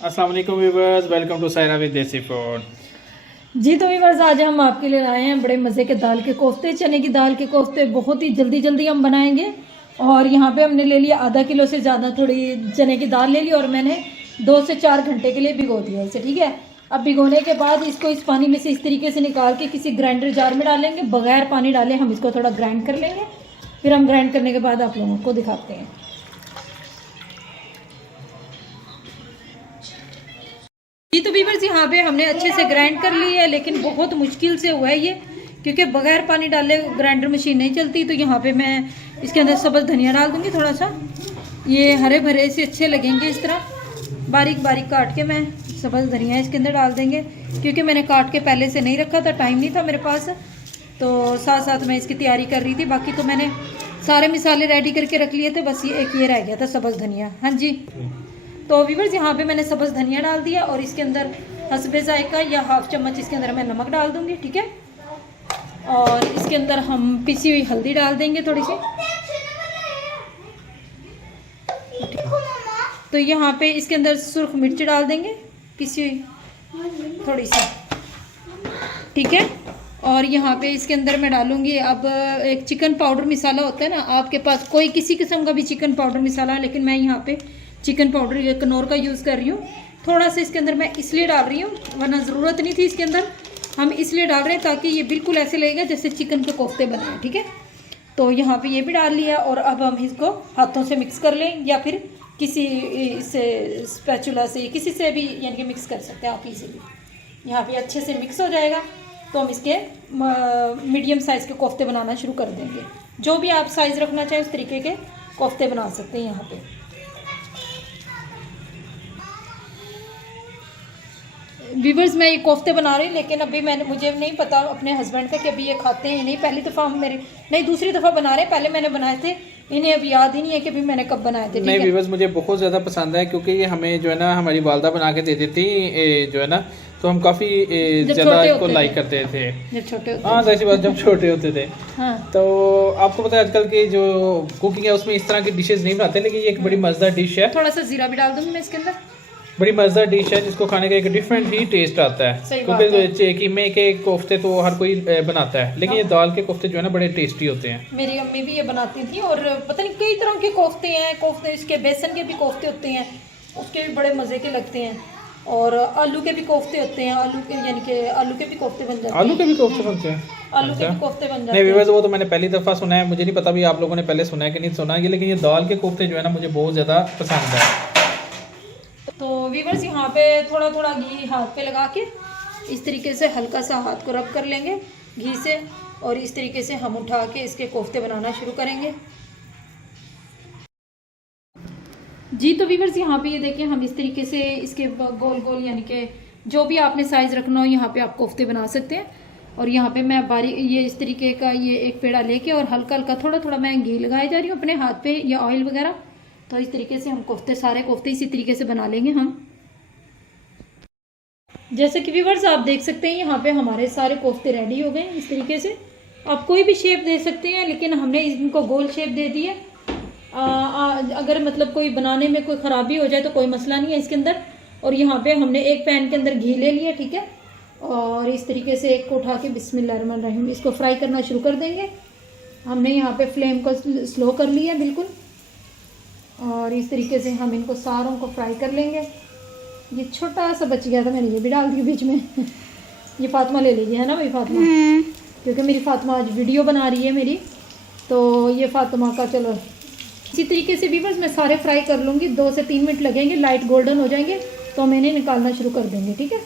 अस्सलाम वालेकुम viewers, welcome to Saira with desi food. जी तो व्यूअर्स, आज हम आपके लिए आए हैं बड़े मज़े के दाल के कोफ्ते। चने की दाल के कोफ्ते बहुत ही जल्दी हम बनाएंगे। और यहाँ पे हमने ले लिया आधा किलो से ज़्यादा थोड़ी चने की दाल ले ली और मैंने 2 से 4 घंटे के लिए भिगो दिया इसे। ठीक है, अब भिगोने के बाद इसको इस पानी में से इस तरीके से निकाल के किसी ग्राइंडर जार में डालेंगे। बगैर पानी डाले हम इसको थोड़ा ग्राइंड कर लेंगे, फिर हम ग्राइंड करने के बाद आप लोगों को दिखाते हैं। जी तो व्यूअर्स, यहाँ पे हमने अच्छे से ग्राइंड कर ली है, लेकिन बहुत मुश्किल से हुआ है ये, क्योंकि बगैर पानी डाले ग्राइंडर मशीन नहीं चलती। तो यहाँ पे मैं इसके अंदर सब्ज़ धनिया डाल दूँगी थोड़ा सा। ये हरे भरे से अच्छे लगेंगे, इस तरह बारीक काट के मैं सब्ज़ धनिया इसके अंदर डाल देंगे, क्योंकि मैंने काट के पहले से नहीं रखा था, टाइम नहीं था मेरे पास। तो साथ मैं इसकी तैयारी कर रही थी। बाकी तो मैंने सारे मसाले रेडी करके रख लिए थे, बस ये एक ये रह गया था सब्ज़ धनिया। हाँ जी, तो व्यूअर्स यहाँ पे मैंने सब्ज़ धनिया डाल दिया और इसके अंदर हस्बे जायका या हाफ चम्मच इसके अंदर मैं नमक डाल दूँगी। ठीक है, और इसके अंदर हम पिसी हुई हल्दी डाल देंगे थोड़ी सी। तो यहाँ पे इसके अंदर सुर्ख मिर्च डाल देंगे पिसी हुई थोड़ी सी। ठीक है, और यहाँ पे इसके अंदर मैं डालूँगी अब एक चिकन पाउडर मसाला होता है ना, आपके पास कोई किसी किस्म का भी चिकन पाउडर मसाला, लेकिन मैं यहाँ पे चिकन पाउडर या कनौर का यूज़ कर रही हूँ। थोड़ा सा इसके अंदर मैं इसलिए डाल रही हूँ, वरना ज़रूरत नहीं थी इसके अंदर, हम इसलिए डाल रहे हैं ताकि ये बिल्कुल ऐसे लगेगा जैसे चिकन के कोफ्ते बने हैं। ठीक है, तो यहाँ पे ये भी डाल लिया और अब हम इसको हाथों से मिक्स कर लें, या फिर किसी से स्पैचुला से किसी से भी यानी कि मिक्स कर सकते हैं आप इजीली। यहाँ पे अच्छे से मिक्स हो जाएगा तो हम इसके मीडियम साइज़ के कोफ्ते बनाना शुरू कर देंगे। जो भी आप साइज़ रखना चाहें उस तरीके के कोफ्ते बना सकते हैं। यहाँ पे व्यूअर्स, मैं ये कोफ्ते बना रही हूँ, लेकिन अभी मुझे नहीं पता अपने हस्बैंड का कि अभी ये खाते हैं नहीं। पहली दफ़ा हम दूसरी दफ़ा बना रहे हैं। पहले मैंने बनाए थे, इन्हें अभी याद ही नहीं है कि अभी मैंने कब बनाए थे। नहीं व्यूअर्स, मुझे बहुत ज़्यादा पसंद है, क्योंकि ये हमें जो है ना हमारी वालदा बना के देती थी जो है ना, तो हम काफ़ी ज़्यादा इसको लाइक करते थे जब छोटे होते। हाँ, ऐसी बात, जब छोटे होते थे। हाँ, तो आपको पता है आजकल की जो कुकिंग है उसमें इस तरह की डिशेज़ नहीं बनाते, लेकिन ये एक बड़ी मज़ेदार डिश है। थोड़ा सा जीरा भी डाल दूँगी मैं इसके अंदर। बड़ी मज़ेदार डिश है जिसको खाने का एक डिफरेंट ही टेस्ट आता है, क्योंकि कीमे के कोफ्ते तो हर कोई बनाता है, लेकिन ये दाल के कोफ्ते जो है ना बड़े टेस्टी होते हैं। मेरी अम्मी भी ये बनाती थी, और पता नहीं कई तरह के कोफ्ते हैं। कोफ्ते इसके बेसन के भी कोफ्ते होते हैं, उसके भी बड़े मज़े के लगते हैं। और आलू के भी कोफ्ते होते हैं, आलू के यानी कि आलू के भी कोफ्ते बन जाते हैं। आलू के भी कोफ्ते बनते हैं? आलू के भी कोफ्ते बन जाते नहीं हैं। व्यूअर्स, वो तो मैंने पहली दफ़ा सुना है, मुझे नहीं पता भी आप लोगों ने पहले सुना है कि नहीं सुना है, लेकिन ये दाल के कोफ्ते जो है ना मुझे बहुत ज़्यादा पसंद है। तो व्यूअर्स, यहाँ पे थोड़ा घी हाथ पे लगा के इस तरीके से हल्का सा हाथ को रब कर लेंगे घी से, और इस तरीके से हम उठा के इसके कोफ्ते बनाना शुरू करेंगे। जी तो व्यूअर्स, यहाँ पे ये देखिए, हम इस तरीके से इसके गोल यानी कि जो भी आपने साइज़ रखना हो यहाँ पे आप कोफ्ते बना सकते हैं। और यहाँ पे मैं बारीक ये इस तरीके का ये एक पेड़ा लेके और हल्का थोड़ा मैं घी लगाए जा रही हूँ अपने हाथ पे या ऑयल वगैरह। तो इस तरीके से हम सारे कोफ्ते इसी तरीके से बना लेंगे हम। जैसे कि व्यूअर्स आप देख सकते हैं, यहाँ पे हमारे सारे कोफ्ते रेडी हो गए। इस तरीके से आप कोई भी शेप दे सकते हैं, लेकिन हमने इनको गोल शेप दे दी है। अगर मतलब कोई बनाने में कोई ख़राबी हो जाए तो कोई मसला नहीं है इसके अंदर। और यहाँ पे हमने एक पैन के अंदर घी ले लिया। ठीक है, और इस तरीके से एक को उठा के बिस्मिल्लाहिर्रहमानिर्रहीम इसको फ्राई करना शुरू कर देंगे। हमने यहाँ पे फ्लेम को स्लो कर लिया बिल्कुल, और इस तरीके से हम इनको सारों को फ्राई कर लेंगे। ये छोटा सा बच गया था, मैंने ये भी डाल दिया बीच में ये फातिमा ले लीजिए, है ना भाई फातिमा, क्योंकि मेरी फातिमा आज वीडियो बना रही है मेरी, तो ये फातिमा का। चलो इसी तरीके से व्यूअर्स मैं सारे फ्राई कर लूँगी। 2 से 3 मिनट लगेंगे, लाइट गोल्डन हो जाएंगे तो हम इन्हें निकालना शुरू कर देंगे। ठीक है,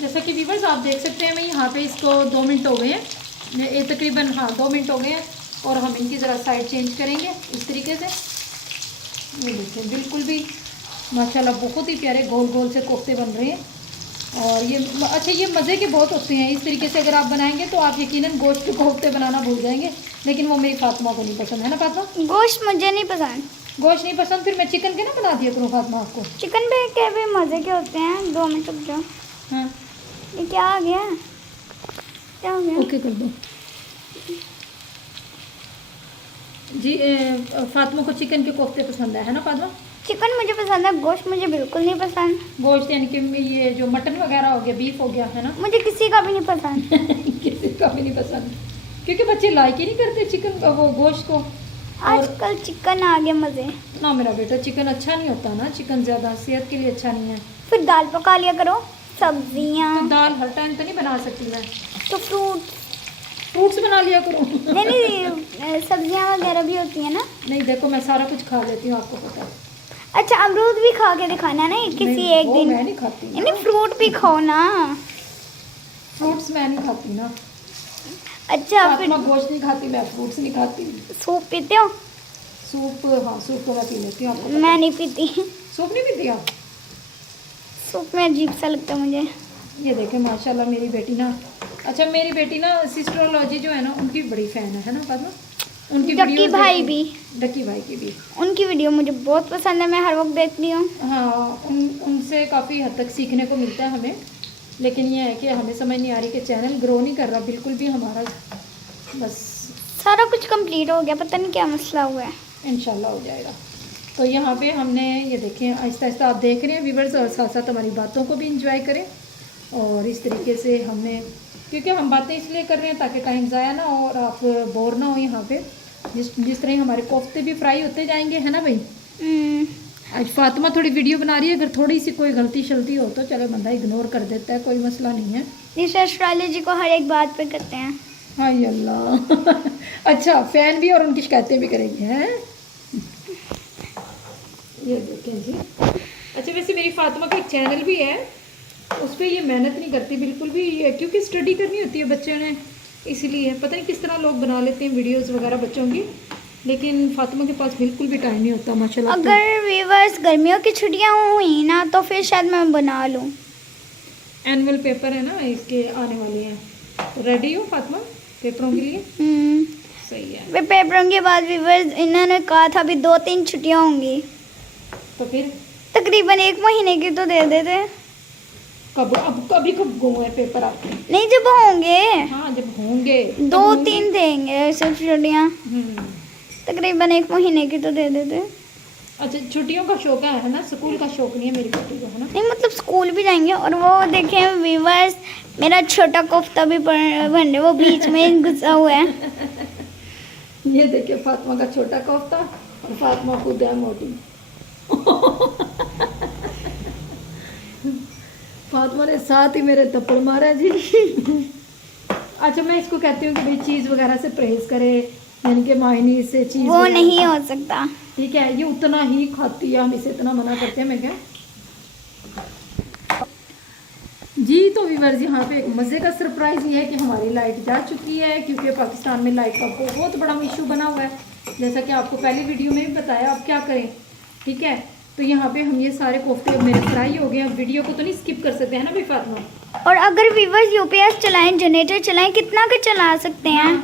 जैसा कि व्यूअर्स आप देख सकते हैं, मैं यहाँ पे इसको 2 मिनट हो गए हैं, ये तकरीबन, हाँ 2 मिनट हो गए हैं। और हम इनकी ज़रा साइड चेंज करेंगे इस तरीके से। ये देखिए, बिल्कुल भी माशाल्लाह बहुत ही प्यारे गोल से कोफ्ते बन रहे हैं। और ये अच्छा, ये मज़े के बहुत होते हैं। इस तरीके से अगर आप बनाएंगे तो आप यकीनन गोश्त के कोफ्ते बनाना भूल जाएंगे, लेकिन वो मेरी फातिमा को नहीं पसंद, है ना फातिमा? गोश्त मुझे नहीं पसंद। गोश्त नहीं पसंद, फिर मैं चिकन के ना बना दिया करूँ फातिमा आपको। चिकन पे के भी मज़े के होते हैं। 2 मिनट रुक जाओ। हाँ, ये क्या आ गया? क्या हो गया? ओके कर दो। जी फातिमा को चिकन के कोफ्ते पसंद है ना फातिमा? चिकन मुझे पसंद है, गोश्त मुझे बिल्कुल नहीं पसंद। गोश्त यानी कि ये जो मटन वगैरह हो गया, बीफ हो गया, है ना? मुझे किसी का भी नहीं पसंद। किसी का भी नहीं पसंद, क्योंकि बच्चे लाइक ही नहीं करते चिकन का, वो गोश्त को। आजकल चिकन आ गया मज़े। ना मेरा बेटा, चिकन अच्छा नहीं होता ना, चिकन ज़्यादा सेहत के लिए अच्छा नहीं है। फिर दाल पका लिया करो, सब्जियाँ। तो दाल हर टाइम तो नहीं बना सकती मैं, तो फ्रूट्स बना लिया करो। नहीं, सब्जियाँ वगैरह भी होती है ना। नहीं देखो, मैं सारा कुछ खा लेती हूँ, आपको पता है। अच्छा, अमरूद भी खा के दिखाना ना किसी नहीं, एक वो दिन। मैं नहीं खाती ना। नहीं, फ्रूट भी खाओ ना। फ्रूट्स मैं नहीं खाती ना। अच्छा, फिर फातिमा गोश्त नहीं खाती, मैं फ्रूट्स नहीं खाती। सूप पीते हो? सूप, हाँ सूप तो मैं पी लेती हूँ, आपको पता मैं है। नहीं पीती। सूप नहीं पीती आप? सूप में अजीब सा लगता है मुझे। ये देखे माशाल्लाह मेरी बेटी ना, अच्छा मेरी बेटी ना सिस्ट्रोलॉजी जो है ना, उनकी बड़ी फ़ैन है ना फातिमा? उनकी डक्की वीडियोस भाई देखती- भी। डक्की भाई की भी। उनकी वीडियो मुझे बहुत पसंद है, मैं हर वक्त देखती हूँ। हाँ, उनसे काफ़ी हद तक सीखने को मिलता है हमें, लेकिन ये है कि हमें समझ नहीं आ रही कि चैनल ग्रो नहीं कर रहा बिल्कुल भी हमारा। बस सारा कुछ कंप्लीट हो गया, पता नहीं क्या मसला हुआ है। इंशाल्लाह हो जाएगा। तो यहाँ पे हमने ये देखें, आहिस्ता आहिस्ता आप देख रहे हैं व्यूवर्स, और साथ साथ हमारी बातों को भी इंजॉय करें। और इस तरीके से हमने, क्योंकि हम बातें इसलिए कर रहे हैं ताकि टाइम ज़ाया ना हो और आप बोर ना हो यहाँ पे। जिस तरह हमारे कोफ्ते भी फ्राई होते जाएंगे, है ना भाई? आज फातिमा थोड़ी वीडियो बना रही है, अगर थोड़ी सी कोई गलती शलती हो तो चलो बंदा इग्नोर कर देता है, कोई मसला नहीं है। इस एस्ट्रोलॉजी को हर एक बात पे करते हैं। हाय अल्लाह। अच्छा, फ़ैन भी और उनकी शिकायतें भी करेंगे, हैं? ये देखें जी। अच्छा, वैसे मेरी फातिमा का एक चैनल भी है, उस पर ये मेहनत नहीं करती बिल्कुल भी, क्योंकि स्टडी करनी होती है बच्चों ने, इसीलिए पता नहीं किस तरह लोग बना लेते हैं वीडियोस वगैरह बच्चों की, लेकिन फातिमा के पास बिल्कुल भी टाइम नहीं होता माशाल्लाह। अगर व्यूवर्स गर्मियों की छुट्टियां हुई ना तो फिर शायद मैं बना लूँ। एनुअल पेपर है ना, इसके आने वाले हैं, तो रेडी हो फातिमा पेपरों के लिए? सही है। फिर पेपरों के बाद व्यूवर्स इन्होंने कहा था अभी 2-3 छुट्टियां होंगी, तो फिर तकरीबन 1 महीने की तो दे देते। कब, अब कभी कब गो है पेपर आपके? नहीं, जब होंगे हाँ जब होंगे 2-3 देंगे सिर्फ छुट्टियाँ, तकरीबन 1 महीने की तो दे देते। अच्छा, छुट्टियों का शौक है ना, स्कूल का शौक नहीं है मेरी बेटी को, है ना? नहीं मतलब स्कूल भी जाएंगे। और वो देखें व्यूवर्स, मेरा छोटा कोफ्ता भी बन वो बीच में घुसा हुआ है। ये देखिए फातिमा का छोटा कोफ्ता, और फातिमा खुद है मोटी। फातिमा ने साथ ही मेरे थप्पड़ मारा जी। अच्छा, मैं इसको कहती हूँ कि भाई चीज़ वगैरह से परहेज करे, यानी कि मायनीज से चीज़ वो वगैरह नहीं से। हो सकता। ठीक है, ये उतना ही खाती है, हम इसे इतना मना करते हैं। मैं क्या जी, तो व्यूअर्स यहाँ पे एक मज़े का सरप्राइज़ ये है कि हमारी लाइट जा चुकी है, क्योंकि पाकिस्तान में लाइट का बहुत बड़ा इशू बना हुआ है, जैसा कि आपको पहली वीडियो में भी बताया। अब क्या करें, ठीक है? तो यहाँ पे हम ये सारे कोफ्ते अब मेरे फ्राई हो गए। अब वीडियो को तो नहीं स्किप कर सकते हैं ना भाई फातिमा? और अगर व्यूवर्स यूपीएस चलाएं, जनरेटर चलाएं, कितना का चला सकते हैं?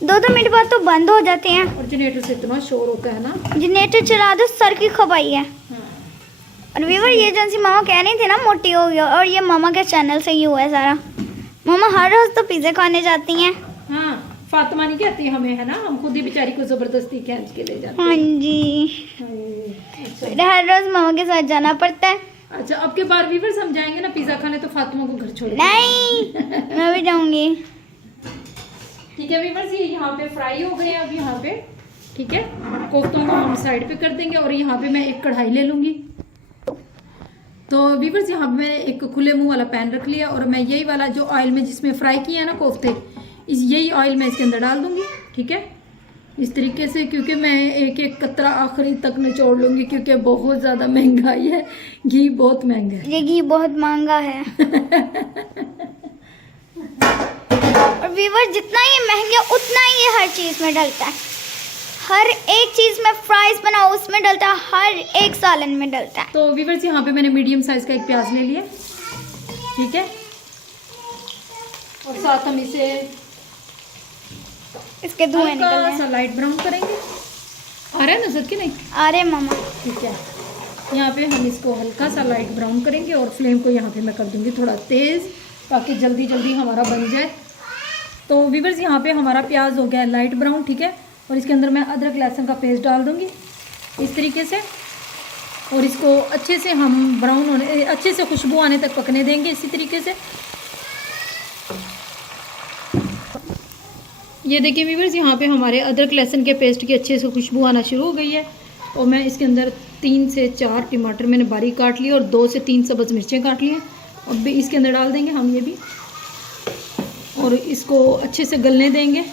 2-2 मिनट बाद तो बंद हो जाते हैं। और जनरेटर से इतना शोर होता है ना, जनरेटर चला दो, सर की खपाई है। और व्यूवर, ये जो सी मामा कह रही थी ना मोटी हो गई, और ये मामा के चैनल से ही हुआ है सारा। मामा हर रोज तो पिज़्ज़ा खाने जाती हैं। हाँ, फातिमा नहीं कहती हमें, है ना, हम खुद ही बेचारी को ज़बरदस्ती खींच के ले जाते हाँ हैं। जी, अच्छा, फिर हर रोज मामा के साथ जाना पड़ता है। अच्छा, अब के बार व्यूवर्स हम जाएंगे ना पिज़्ज़ा खाने, तो फातिमा को घर छोड़ के नहीं, मैं भी जाऊंगी। ठीक है व्यूअर्स, ये यहाँ पे फ्राई हो गए हैं अब यहाँ पे। ठीक है, कोफ्तों को हम साइड पे कर देंगे, और यहाँ पे मैं एक कढ़ाई ले लूँगी। तो व्यूअर्स, यहाँ पे मैंने एक खुले मुंह वाला पैन रख लिया, और मैं यही वाला जो ऑयल में जिसमें फ्राई किया है ना कोफ्ते, यही ऑयल मैं इसके अंदर डाल दूँगी। ठीक है, इस तरीके से, क्योंकि मैं एक एक कतरा आखिरी तक निचोड़ लूँगी, क्योंकि बहुत ज़्यादा महंगाई है, घी बहुत महंगा है। ये घी बहुत महंगा है। और व्यूवर, जितना ये महंगा उतना ही ये हर चीज़ में डलता है। हर एक चीज़ में फ्राइज बनाओ उसमें डलता है, हर एक सालन में डलता है। तो व्यूअर्स, यहाँ पे मैंने मीडियम साइज़ का एक प्याज ले लिया। ठीक है, और साथ हम इसे इसके धुएं निकल रहे हल्का सा हैं। लाइट ब्राउन करेंगे। आ रहा है नजर की नहीं? आ रहे मामा। ठीक है, यहाँ पे हम इसको हल्का सा लाइट ब्राउन करेंगे, और फ्लेम को यहाँ पे मैं कर दूँगी थोड़ा तेज़, ताकि जल्दी जल्दी हमारा बन जाए। तो व्यूअर्स, यहाँ पे हमारा प्याज हो गया है लाइट ब्राउन। ठीक है, और इसके अंदर मैं अदरक लहसुन का पेस्ट डाल दूँगी इस तरीके से, और इसको अच्छे से हम ब्राउन होने, अच्छे से खुशबू आने तक पकने देंगे इसी तरीके से। ये देखिए व्यूअर्स, यहाँ पे हमारे अदरक लहसुन के पेस्ट की अच्छे से खुशबू आना शुरू हो गई है। और मैं इसके अंदर 3 से 4 टमाटर मैंने बारीक काट लिए और 2 से 3 सब्ज़ मिर्चें काट ली हैं। अब भी इसके अंदर डाल देंगे हम ये भी, और इसको अच्छे से गलने देंगे।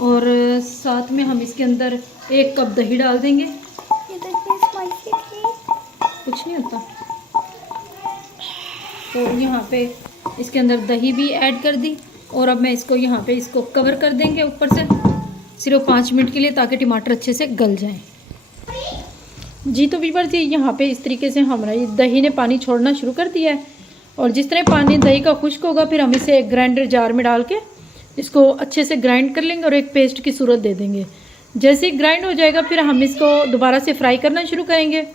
और साथ में हम इसके अंदर 1 कप दही डाल देंगे। कुछ नहीं होता। तो यहाँ पे इसके अंदर दही भी ऐड कर दी, और अब मैं इसको यहाँ पे इसको कवर कर देंगे ऊपर से सिर्फ 5 मिनट के लिए, ताकि टमाटर अच्छे से गल जाएं। जी तो व्यूअर्स, जी यहाँ पे इस तरीके से हमारा ये दही ने पानी छोड़ना शुरू कर दिया है। और जिस तरह पानी दही का खुश्क होगा, फिर हम इसे एक ग्राइंडर जार में डाल के इसको अच्छे से ग्राइंड कर लेंगे और एक पेस्ट की सूरत दे देंगे। जैसे ही ग्राइंड हो जाएगा, फिर हम इसको दोबारा से फ्राई करना शुरू करेंगे।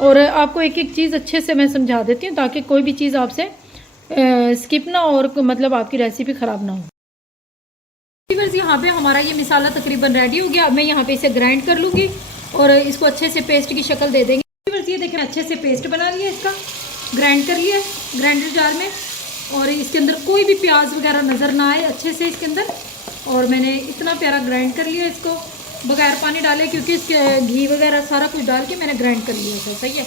और आपको एक एक चीज़ अच्छे से मैं समझा देती हूँ, ताकि कोई भी चीज़ आपसे स्किप ना हो, और मतलब आपकी रेसिपी ख़राब ना हो। व्यूअर्स, यहाँ पे हमारा ये मसाला तकरीबन रेडी हो गया। अब मैं यहाँ पे इसे ग्राइंड कर लूँगी और इसको अच्छे से पेस्ट की शक्ल दे देंगे। व्यूअर्स, ये देखिए अच्छे से पेस्ट बना लिया, इसका ग्राइंड कर लिया ग्राइंडर जार में। और इसके अंदर कोई भी प्याज वगैरह नज़र ना आए अच्छे से इसके अंदर। और मैंने इतना प्यारा ग्राइंड कर लिया इसको बगैर पानी डाले, क्योंकि इसके घी वगैरह सारा कुछ डाल के मैंने ग्राइंड कर लिया था। सही है।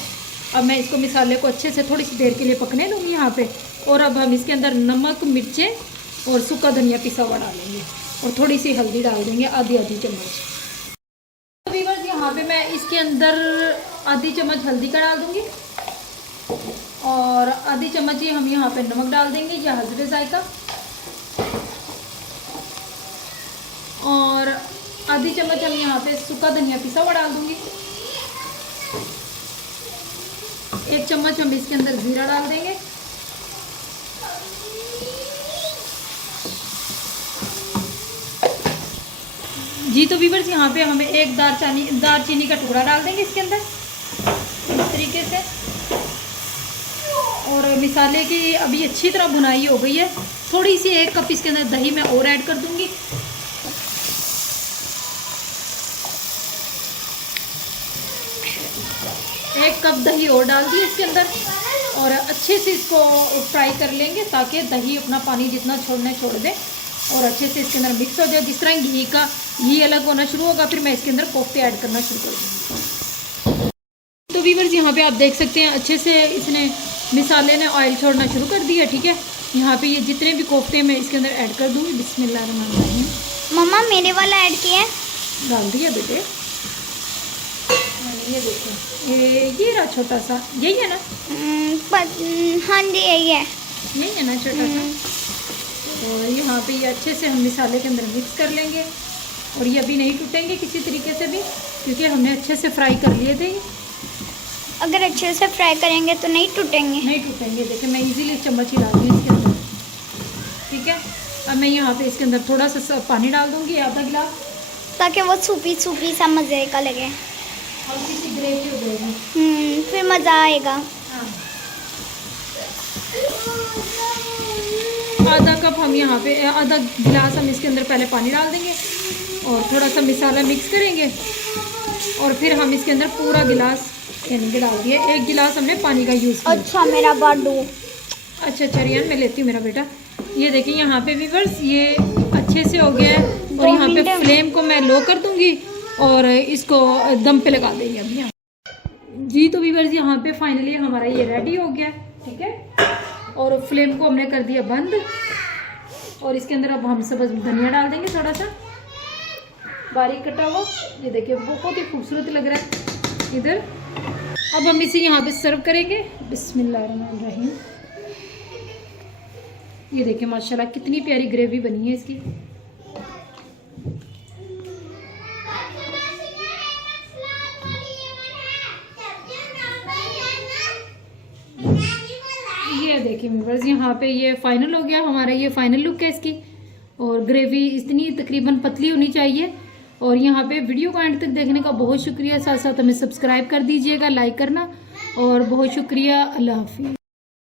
अब मैं इसको मसाले को अच्छे से थोड़ी सी देर के लिए पकने दूँगी यहाँ पे। और अब हम इसके अंदर नमक, मिर्चें और सूखा धनिया पिसा हुआ डालेंगे, और थोड़ी सी हल्दी डाल देंगे, आधी चम्मच। तो व्यूअर्स, यहाँ पे मैं इसके अंदर आधी चम्मच हल्दी का डाल दूँगी, और आधी चम्मच ही हम यहाँ पे नमक डाल देंगे, या हस्बे जायका। और आधी चम्मच हम यहाँ पे सूखा धनिया पिसा हुआ डाल दूँगी। 1 चम्मच हम इसके अंदर जीरा डाल देंगे। जी तो व्यूअर्स, यहाँ पे हमें 1 दालचीनी का टुकड़ा डाल देंगे इसके अंदर इस तरीके से। और मसाले की अभी अच्छी तरह भुनाई हो गई है। थोड़ी सी 1 कप इसके अंदर दही मैं और ऐड कर दूंगी। एक कप दही और डाल दी इसके अंदर, और अच्छे से इसको फ्राई कर लेंगे, ताकि दही अपना पानी जितना छोड़ना छोड़ दे और अच्छे से इसके अंदर मिक्स हो जाए। जिस तरह घी अलग होना शुरू होगा, फिर मैं इसके अंदर कोफ्ते ऐड करना शुरू कर दूँगी। तो व्यूअर्स, यहाँ पे आप देख सकते हैं अच्छे से इसने मसाले ने ऑयल छोड़ना शुरू कर दिया। ठीक है। यहाँ पे ये जितने भी कोफ्ते मैं इसके अंदर ऐड कर दूँगी। बिस्मिल्लाहिर्रहमानिर्रहीम। मम्मा मेरे वाला ऐड किया है? डाल दिया बेटे। ये देखो, ये रहा छोटा सा, यही है ना? हाँ जी यही है। यही है ना छोटा सा। और यहाँ पे ये अच्छे से हम मसाले के अंदर मिक्स कर लेंगे, और ये अभी नहीं टूटेंगे किसी तरीके से भी, क्योंकि हमने अच्छे से फ्राई कर लिए थे। अगर अच्छे से फ्राई करेंगे तो नहीं टूटेंगे? नहीं टूटेंगे। देखिए मैं इजीली चम्मच ही डाल दूँ इसके अंदर। ठीक है। अब मैं यहाँ पे इसके अंदर थोड़ा सा पानी डाल दूँगी, आधा गिलास, ताकि वो सूपी सूपी सा मज़े का लगे, हल्की सी ग्रेवी हो जाएगी। फिर मज़ा आएगा। हाँ। आधा कप हम यहाँ पे, आधा गिलास हम इसके अंदर पहले पानी डाल देंगे, और थोड़ा सा मसाला मिक्स करेंगे, और फिर हम इसके अंदर पूरा गिलास यानी कि डाल दिए। 1 गिलास हमने पानी का यूज़ किया। अच्छा मेरा बाडू। अच्छा रियान, मैं लेती हूँ मेरा बेटा। ये देखिए यहाँ पे व्यूअर्स, ये अच्छे से हो गया है। और यहाँ पे फ्लेम को मैं लो कर दूँगी, और इसको दम पे लगा देंगे अभी यहाँ। जी तो व्यूअर्स, यहाँ पे फाइनली हमारा ये रेडी हो गया। ठीक है। और फ्लेम को हमने कर दिया बंद, और इसके अंदर अब हम सब्ज़ धनिया डाल देंगे, थोड़ा सा बारीक कटा हुआ। ये देखिए बहुत ही खूबसूरत लग रहा है इधर। अब हम इसे यहाँ पे सर्व करेंगे। बिस्मिल्लाहिर्रहमानिर्रहीम। ये देखिए माशाल्लाह कितनी प्यारी ग्रेवी बनी है इसकी। ये देखिए व्यूअर्स, यहाँ पे ये फाइनल हो गया हमारा, ये फाइनल लुक है इसकी। और ग्रेवी इतनी तकरीबन पतली होनी चाहिए। और यहाँ पे वीडियो को एंड तक देखने का बहुत शुक्रिया। साथ साथ हमें सब्सक्राइब कर दीजिएगा, लाइक करना, और बहुत शुक्रिया। अल्लाह हाफिज़।